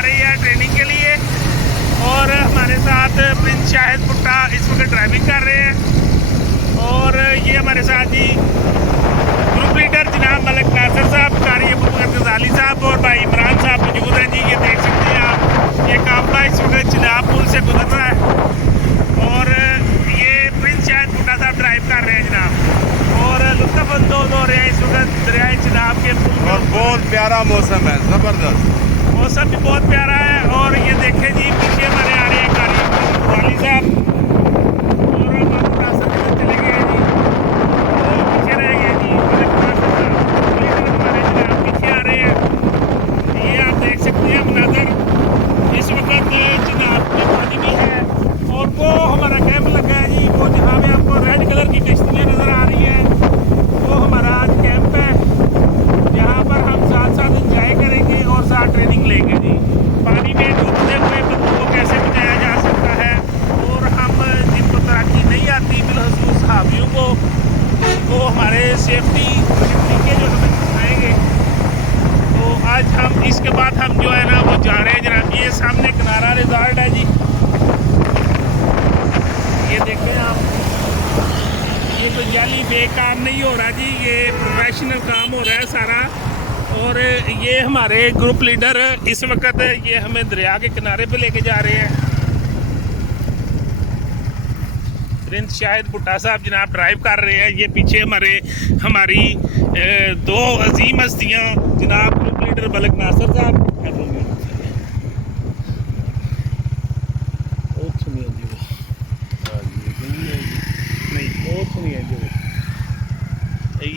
आ रही है ट्रेनिंग के लिए और हमारे साथ प्रिंस शाहिद भुट्टा इस वक्त ड्राइविंग कर रहे हैं। और ये हमारे साथ जी ग्रुप लीडर जनाब मलिक नासिर साहब, कारी अबू बकर गजाली साहब और भाई इमरान साहब मौजूद हैं जी। ये देख सकते हैं आप, ये काफिला इस वक्त चिनाब पुल से गुजर रहा है और ये प्रिंस शाहिद भुट्टा साहब ड्राइव कर रहे हैं जनाब और लुत्फ़अंदोज़ हो रहे हैं इस वक्त दरियाए चिनाब के पुल। और बहुत प्यारा मौसम है, ज़बरदस्त मौसम भी बहुत प्यारा है। और ये देखें जी, पीछे हमारे आ रहे हैं कारी वाली साहब और रास्ते में चले गए हैं जी, वो पीछे रह गए जी। हमारे जनाब पीछे आ रहे हैं। ये आप देख सकते हैं मनाज़र इस वक्त चिनाब में पानी भी है और वो हमारा कैंप लगा है जी, वो जहाँ पे आपको रेड कलर की कश्तियाँ नज़र आ रही हैं वो हमारा आज कैंप है, जहाँ पर हम साथ साथ इंजॉय करेंगे और साथ ट्रेनिंग लेंगे जी। पानी में डूबते हुए बंदों को कैसे बचाया जा सकता है और हम जिनको तैराकी नहीं आती बिलखसूस हावियों को वो हमारे सेफ्टी तरीके जो हमें सिखाएंगे। तो आज हम इसके बाद हम जो है ना वो जा रहे हैं जनाब। ये सामने किनारा रिजॉर्ट है जी, ये देखें आप, ये कोई जाली बेकार नहीं हो रहा जी, ये प्रोफेशनल काम हो रहा है सारा। और ये हमारे ग्रुप लीडर इस वक्त ये हमें दरिया के किनारे पे लेके जा रहे हैं। प्रिंस शाहिद भुट्टा साहब जनाब ड्राइव कर रहे हैं। ये पीछे हमारी दो अजीम हस्तियाँ जनाब ग्रुप लीडर मलिक नासिर साहब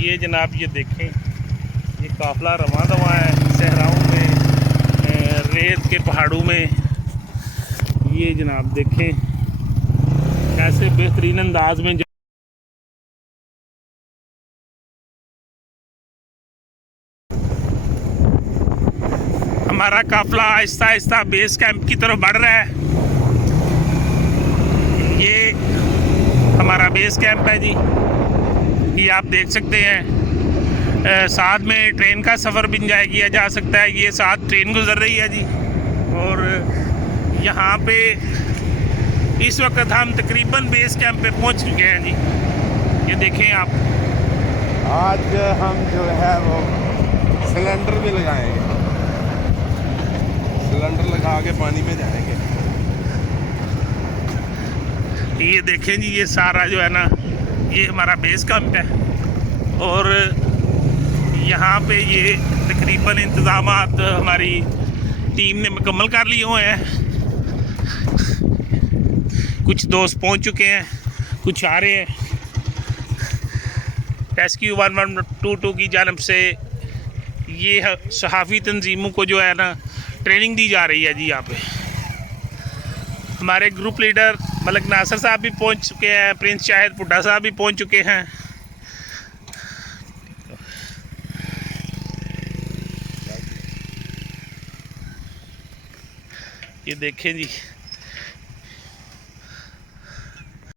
ये जनाब, ये देखें ये काफ़िला रवां दवा है सहराओं में, रेत के पहाड़ों में। ये जनाब देखें कैसे बेहतरीन अंदाज में हमारा काफ़िला आहिस्ता आहिस्ता बेस कैंप की तरफ बढ़ रहा है। ये हमारा बेस कैंप है जी, ये आप देख सकते हैं। साथ में ट्रेन का सफ़र भी इंजॉय किया जा सकता है। ये साथ ट्रेन गुजर रही है जी और यहाँ पे इस वक्त हम तकरीबन बेस कैंप पे पहुँच चुके हैं जी। ये देखें आप, आज हम जो है वो सिलेंडर भी लगाएंगे, सिलेंडर लगा के पानी में जाएंगे। ये देखें जी, ये सारा जो है ना ये हमारा बेस कैंप है और यहाँ पे ये तकरीबन इंतज़ामात हमारी टीम ने मुकम्मल कर लिए हुए हैं। कुछ दोस्त पहुँच चुके हैं, कुछ आ रहे हैं। रेस्क्यू 1122 की जानब से ये सहाफ़ी तंजीमों को जो है ना ट्रेनिंग दी जा रही है जी। यहाँ पे हमारे ग्रुप लीडर मलिक नासिर साहब भी पहुंच चुके हैं, प्रिंस शाहिद भुट्टा साहब भी पहुंच चुके हैं। ये देखें जी,